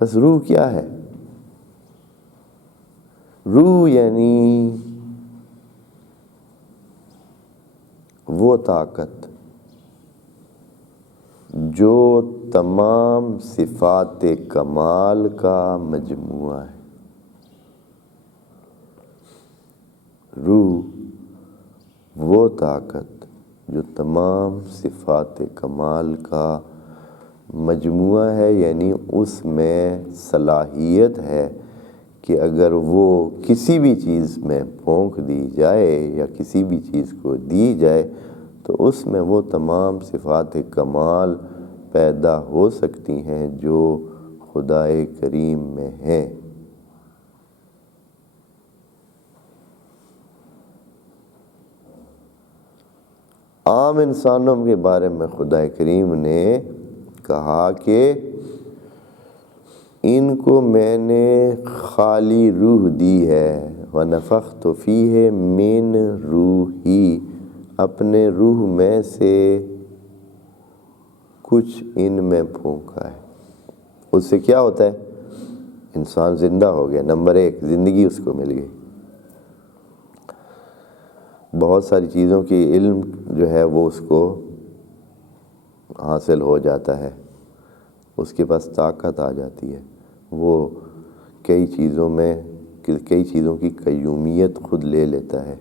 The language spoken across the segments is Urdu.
بس روح کیا ہے؟ روح یعنی وہ طاقت جو تمام صفات کمال کا مجموعہ ہے۔ روح وہ طاقت جو تمام صفات کمال کا مجموعہ ہے، یعنی اس میں صلاحیت ہے کہ اگر وہ کسی بھی چیز میں پھونک دی جائے یا کسی بھی چیز کو دی جائے تو اس میں وہ تمام صفات کمال پیدا ہو سکتی ہیں جو خدائے کریم میں ہیں۔ عام انسانوں کے بارے میں خدائے کریم نے کہا کہ ان کو میں نے خالی روح دی ہے، وَنَفَخْتُ فِيهِ مِن روحی، اپنے روح میں سے کچھ ان میں پھونکا ہے۔ اس سے کیا ہوتا ہے؟ انسان زندہ ہو گیا، نمبر ایک زندگی اس کو مل گئی۔ بہت ساری چیزوں کی علم جو ہے وہ اس کو حاصل ہو جاتا ہے، اس کے پاس طاقت آ جاتی ہے، وہ کئی چیزوں کی قیومیت خود لے لیتا ہے،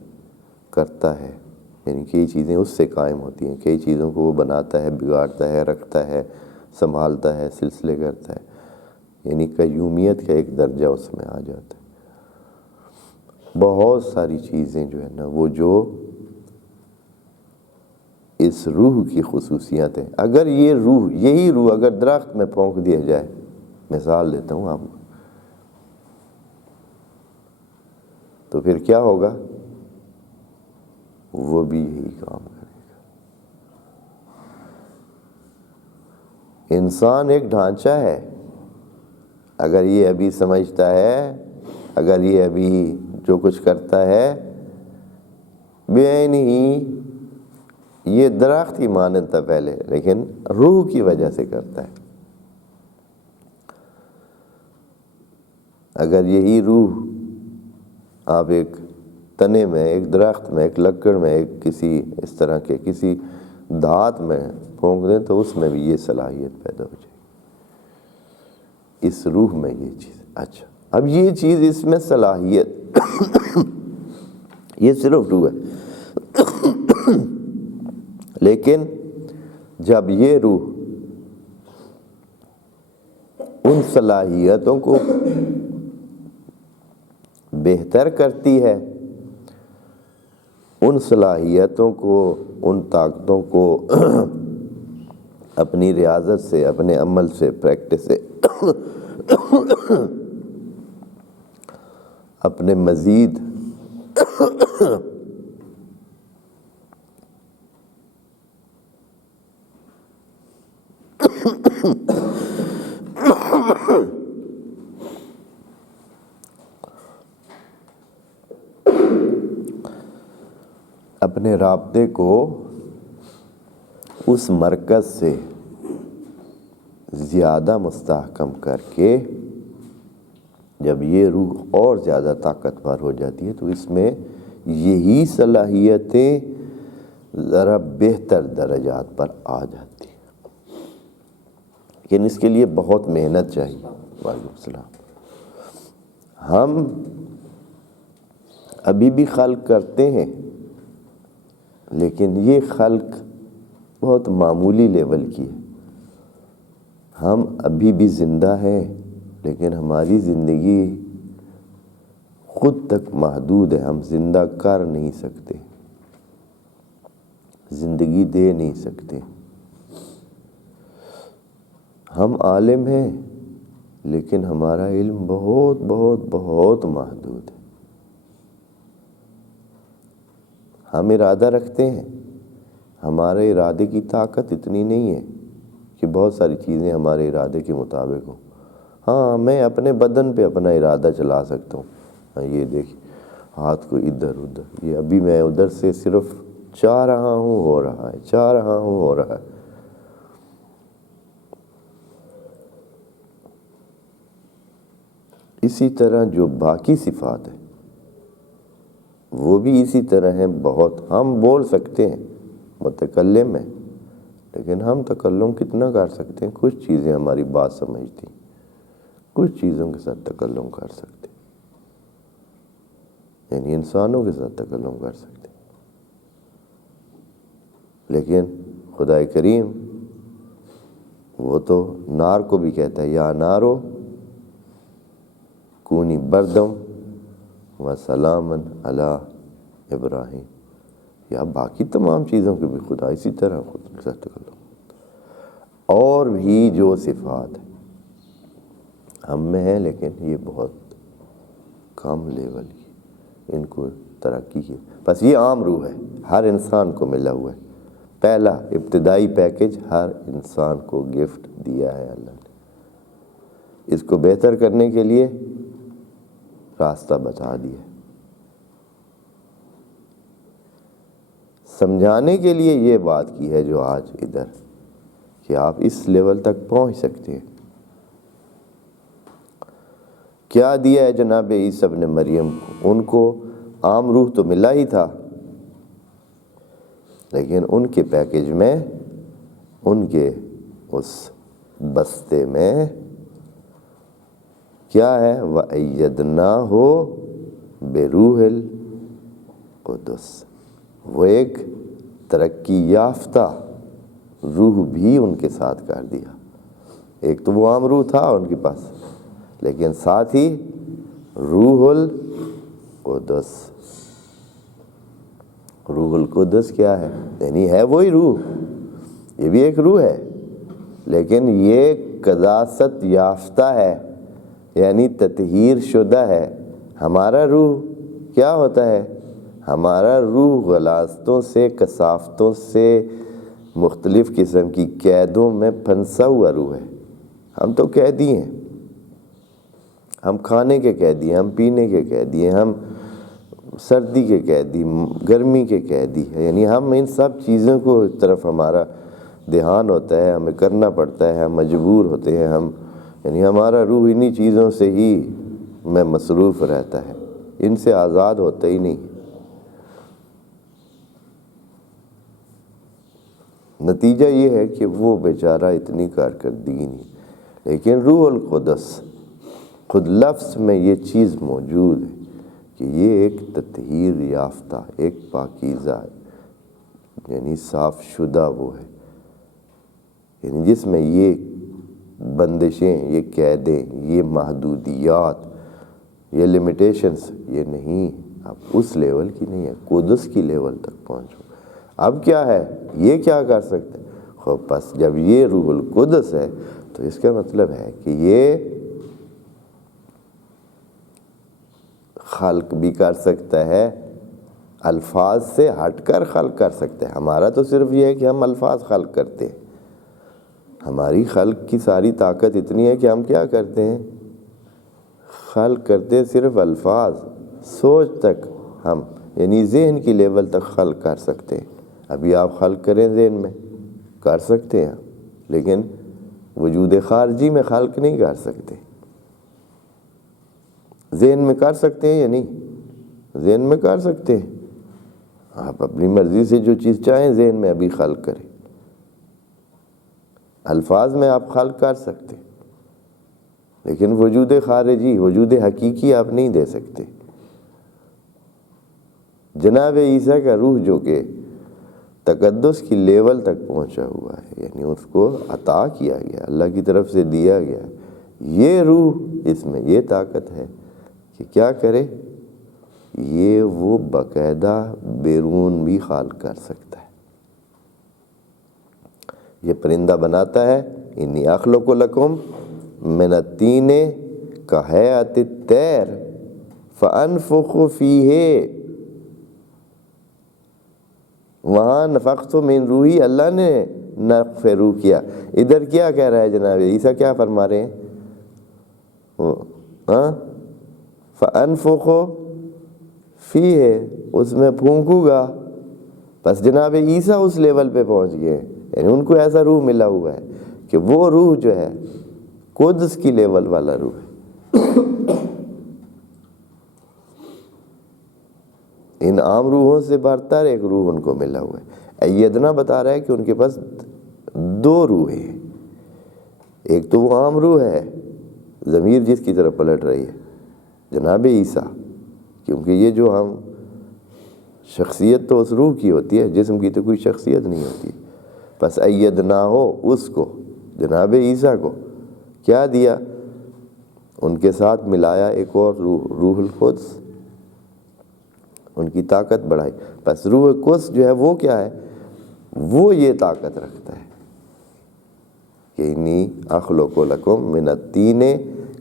کرتا ہے، یعنی کئی چیزیں اس سے قائم ہوتی ہیں، کئی چیزوں کو وہ بناتا ہے، بگاڑتا ہے، رکھتا ہے، سنبھالتا ہے، سلسلے کرتا ہے، یعنی قیومیت کا ایک درجہ اس میں آ جاتا ہے۔ بہت ساری چیزیں جو ہے نا وہ جو اس روح کی خصوصیات ہیں، اگر یہی روح اگر درخت میں پھونک دیا جائے، مثال دیتا ہوں آپ کو، تو پھر کیا ہوگا؟ وہ بھی یہی کام کرے گا۔ انسان ایک ڈھانچہ ہے، اگر یہ ابھی سمجھتا ہے، اگر یہ ابھی جو کچھ کرتا ہے، بعینہ ہی یہ درخت ہی مانند تھا پہلے، لیکن روح کی وجہ سے کرتا ہے۔ اگر یہی روح آپ ایک تنے میں، ایک درخت میں، ایک لکڑ میں، ایک کسی اس طرح کے کسی دھات میں پھونک دیں تو اس میں بھی یہ صلاحیت پیدا ہو جائے گی، اس روح میں یہ چیز۔ اچھا، اب یہ چیز اس میں صلاحیت یہ صرف روح ہے، لیکن جب یہ روح ان صلاحیتوں کو بہتر کرتی ہے، ان صلاحیتوں کو، ان طاقتوں کو اپنی ریاضت سے، اپنے عمل سے، پریکٹس سے اپنے مزید اپنے رابطے کو اس مرکز سے زیادہ مستحکم کر کے جب یہ روح اور زیادہ طاقتور ہو جاتی ہے تو اس میں یہی صلاحیتیں ذرا بہتر درجات پر آ جاتی ہیں، لیکن اس کے لیے بہت محنت چاہیے۔ وعلیکم السلام۔ ہم ابھی بھی خلق کرتے ہیں، لیکن یہ خلق بہت معمولی لیول کی ہے۔ ہم ابھی بھی زندہ ہیں، لیکن ہماری زندگی خود تک محدود ہے، ہم زندہ کر نہیں سکتے، زندگی دے نہیں سکتے۔ ہم عالم ہیں، لیکن ہمارا علم بہت بہت بہت محدود ہے۔ ہم ارادہ رکھتے ہیں، ہمارے ارادے کی طاقت اتنی نہیں ہے کہ بہت ساری چیزیں ہمارے ارادے کے مطابق ہوں۔ ہاں، میں اپنے بدن پہ اپنا ارادہ چلا سکتا ہوں، یہ دیکھیں ہاتھ کو ادھر ادھر، یہ ابھی میں ادھر سے صرف چاہ رہا ہوں، ہو رہا ہے، چاہ رہا ہوں، ہو رہا ہے۔ اسی طرح جو باقی صفات ہیں وہ بھی اسی طرح ہیں بہت. ہم بول سکتے ہیں متکلم ہیں، لیکن ہم تکلم کتنا کر سکتے ہیں؟ کچھ چیزیں ہماری بات سمجھتی، کچھ چیزوں کے ساتھ تکلم کر سکتے، یعنی انسانوں کے ساتھ تکلم کر سکتے. لیکن خدا کریم وہ تو نار کو بھی کہتا ہے یا نارو کونی بردم و سلامن علی ابراہیم. یا باقی تمام چیزوں کے بھی خدا اسی طرح خود کے ساتھ تکلم. اور بھی جو صفات ہیں ہم میں ہیں، لیکن یہ بہت کم لیول کی، ان کو ترقی کی. بس یہ عام روح ہے، ہر انسان کو ملا ہوا ہے. پہلا ابتدائی پیکج ہر انسان کو گفٹ دیا ہے اللہ نے. اس کو بہتر کرنے کے لیے راستہ بتا دیا، سمجھانے کے لیے یہ بات کی ہے جو آج ادھر کہ آپ اس لیول تک پہنچ سکتے ہیں. کیا دیا ہے جناب عیسیٰ ابن مریم کو؟ ان کو عام روح تو ملا ہی تھا، لیکن ان کے پیکج میں، ان کے اس بستے میں کیا ہے؟ وَأَيَّدْنَاهُ بِرُوحِ الْقُدُسِ. وہ ایک ترقی یافتہ روح بھی ان کے ساتھ کر دیا. ایک تو وہ عام روح تھا ان کے پاس، لیکن ساتھ ہی روح القدس. روح القدس کیا ہے؟ یعنی ہے وہی روح، یہ بھی ایک روح ہے، لیکن یہ قداست یافتہ ہے، یعنی تطہیر شدہ ہے. ہمارا روح کیا ہوتا ہے؟ ہمارا روح غلاظتوں سے، کثافتوں سے، مختلف قسم کی قیدوں میں پھنسا ہوا روح ہے. ہم تو قیدی ہیں، ہم کھانے کے قیدی ہیں، ہم پینے کے قیدی ہیں، ہم سردی کے قیدی، گرمی کے قیدی ہیں. یعنی ہم ان سب چیزوں کو طرف ہمارا دھیان ہوتا ہے، ہمیں کرنا پڑتا ہے، ہم مجبور ہوتے ہیں. ہم یعنی ہمارا روح انہی چیزوں سے ہی میں مصروف رہتا ہے، ان سے آزاد ہوتا ہی نہیں. نتیجہ یہ ہے کہ وہ بیچارہ اتنی کارکردگی نہیں. لیکن روح القدس خود لفظ میں یہ چیز موجود ہے کہ یہ ایک تطہیر یافتہ، ایک پاکیزہ، یعنی صاف شدہ وہ ہے، یعنی جس میں یہ بندشیں، یہ قیدیں، یہ محدودیات، یہ لمیٹیشنز یہ نہیں. اب اس لیول کی نہیں ہے، قدس کی لیول تک پہنچو. اب کیا ہے؟ یہ کیا کر سکتے؟ خوب بس جب یہ روح القدس ہے تو اس کا مطلب ہے کہ یہ خلق بھی کر سکتا ہے، الفاظ سے ہٹ کر خلق کر سکتا ہے. ہمارا تو صرف یہ ہے کہ ہم الفاظ خلق کرتے ہیں. ہماری خلق کی ساری طاقت اتنی ہے کہ ہم کیا کرتے ہیں؟ خلق کرتے ہیں صرف الفاظ. سوچ تک ہم یعنی ذہن کی لیول تک خلق کر سکتے ہیں. ابھی آپ خلق کریں ذہن میں کر سکتے ہیں، لیکن وجود خارجی میں خلق نہیں کر سکتے. ذہن میں کر سکتے ہیں یا نہیں؟ ذہن میں کر سکتے ہیں. آپ اپنی مرضی سے جو چیز چاہیں ذہن میں ابھی خلق کریں. الفاظ میں آپ خلق کر سکتے، لیکن وجود خارجی، وجود حقیقی آپ نہیں دے سکتے. جناب عیسیٰ کا روح جو کہ تقدس کی لیول تک پہنچا ہوا ہے، یعنی اس کو عطا کیا گیا، اللہ کی طرف سے دیا گیا، یہ روح، اس میں یہ طاقت ہے کہ کیا کرے؟ یہ وہ باقاعدہ بیرون بھی خلق کر سکتا ہے. یہ پرندہ بناتا ہے، انی اخلق لکم من الطین کہیئۃ الطیر فانفخ فیہ. وہاں نفخت من روحی، اللہ نے نفخ روح کیا. ادھر کیا کہہ رہا ہے جناب عیسیٰ؟ کیا فرما رہے ہیں؟ فانفخ فیہ، اس میں پھونکوں گا. بس جناب عیسیٰ اس لیول پہ پہنچ گئے، یعنی ان کو ایسا روح ملا ہوا ہے کہ وہ روح جو ہے قدس کی لیول والا روح ہے. ان عام روحوں سے برتر ایک روح ان کو ملا ہوا ہے۔ ایدنا بتا رہا ہے کہ ان کے پاس دو روحیں ہیں، ایک تو وہ عام روح ہے، ضمیر جس کی طرف پلٹ رہی ہے، جناب عیسیٰ، کیونکہ یہ جو ہم شخصیت تو اس روح کی ہوتی ہے، جسم کی تو کوئی شخصیت نہیں ہوتی۔ بس ایدنا ہو اس کو، جناب عیسیٰ کو کیا دیا؟ ان کے ساتھ ملایا ایک اور روح، روح القدس، ان کی طاقت بڑھائی۔ بس روح القدس جو ہے وہ کیا ہے؟ وہ یہ طاقت رکھتا ہے کہ انی اخلق لکم من الطین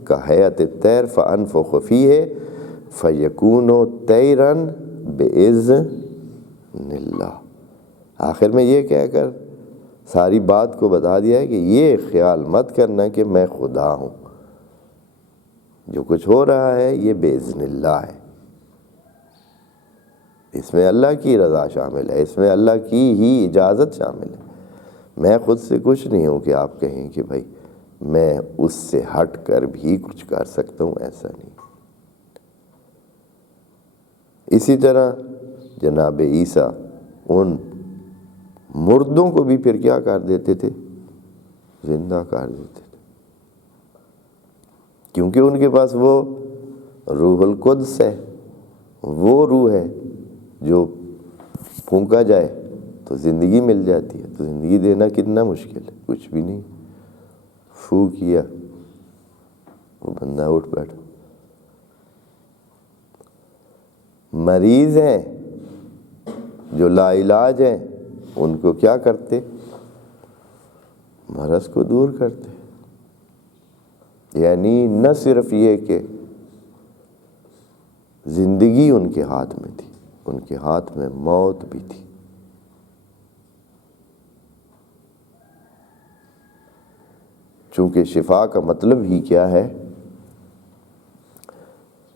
کہیئۃ الطیر فانفخ فیہ فیکون طیرا باذن اللہ۔ آخر میں یہ کہہ کر ساری بات کو بتا دیا ہے کہ یہ خیال مت کرنا کہ میں خدا ہوں، جو کچھ ہو رہا ہے یہ باذن اللہ ہے، اس میں اللہ کی رضا شامل ہے، اس میں اللہ کی ہی اجازت شامل ہے۔ میں خود سے کچھ نہیں ہوں کہ آپ کہیں کہ بھائی میں اس سے ہٹ کر بھی کچھ کر سکتا ہوں، ایسا نہیں۔ اسی طرح جناب عیسیٰ ان مردوں کو بھی پھر کیا کر دیتے تھے؟ زندہ کر دیتے تھے، کیونکہ ان کے پاس وہ روح القدس ہے، وہ روح ہے جو پھونکا جائے تو زندگی مل جاتی ہے۔ تو زندگی دینا کتنا مشکل ہے، کچھ بھی نہیں، فو کیا وہ بندہ اٹھ بیٹھا۔ مریض ہیں جو لا علاج ہیں، ان کو کیا کرتے؟ مرض کو دور کرتے۔ یعنی نہ صرف یہ کہ زندگی ان کے ہاتھ میں تھی، ان کے ہاتھ میں موت بھی تھی۔ چونکہ شفا کا مطلب ہی کیا ہے؟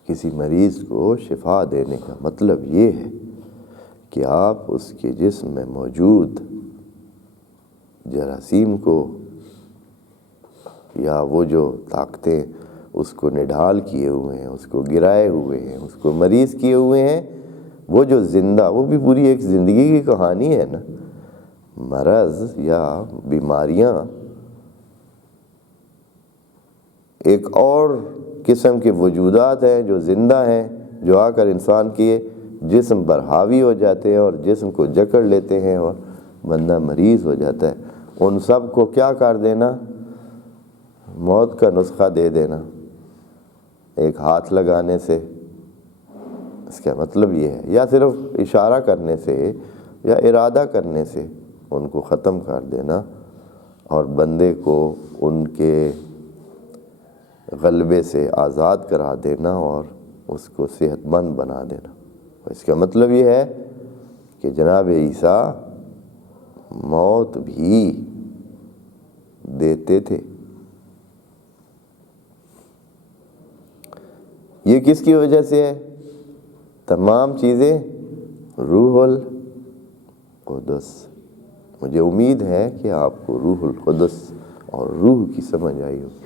کسی مریض کو شفا دینے کا مطلب یہ ہے کہ آپ اس کے جسم میں موجود جراثیم کو یا وہ جو طاقتیں اس کو نڈھال کیے ہوئے ہیں، اس کو گرائے ہوئے ہیں، اس کو مریض کیے ہوئے ہیں، وہ جو زندہ، وہ بھی پوری ایک زندگی کی کہانی ہے نا۔ مرض یا بیماریاں ایک اور قسم کے وجودات ہیں جو زندہ ہیں، جو آ کر انسان کے جسم پر حاوی ہو جاتے ہیں اور جسم کو جکڑ لیتے ہیں اور بندہ مریض ہو جاتا ہے۔ ان سب کو کیا کر دینا؟ موت کا نسخہ دے دینا ایک ہاتھ لگانے سے۔ اس کا مطلب یہ ہے، یا صرف اشارہ کرنے سے یا ارادہ کرنے سے ان کو ختم کر دینا اور بندے کو ان کے غلبے سے آزاد کرا دینا اور اس کو صحت مند بنا دینا۔ اس کا مطلب یہ ہے کہ جناب عیسیٰ موت بھی دیتے تھے۔ یہ کس کی وجہ سے ہے؟ تمام چیزیں روح القدس۔ مجھے امید ہے کہ آپ کو روح القدس اور روح کی سمجھ آئی ہوگی۔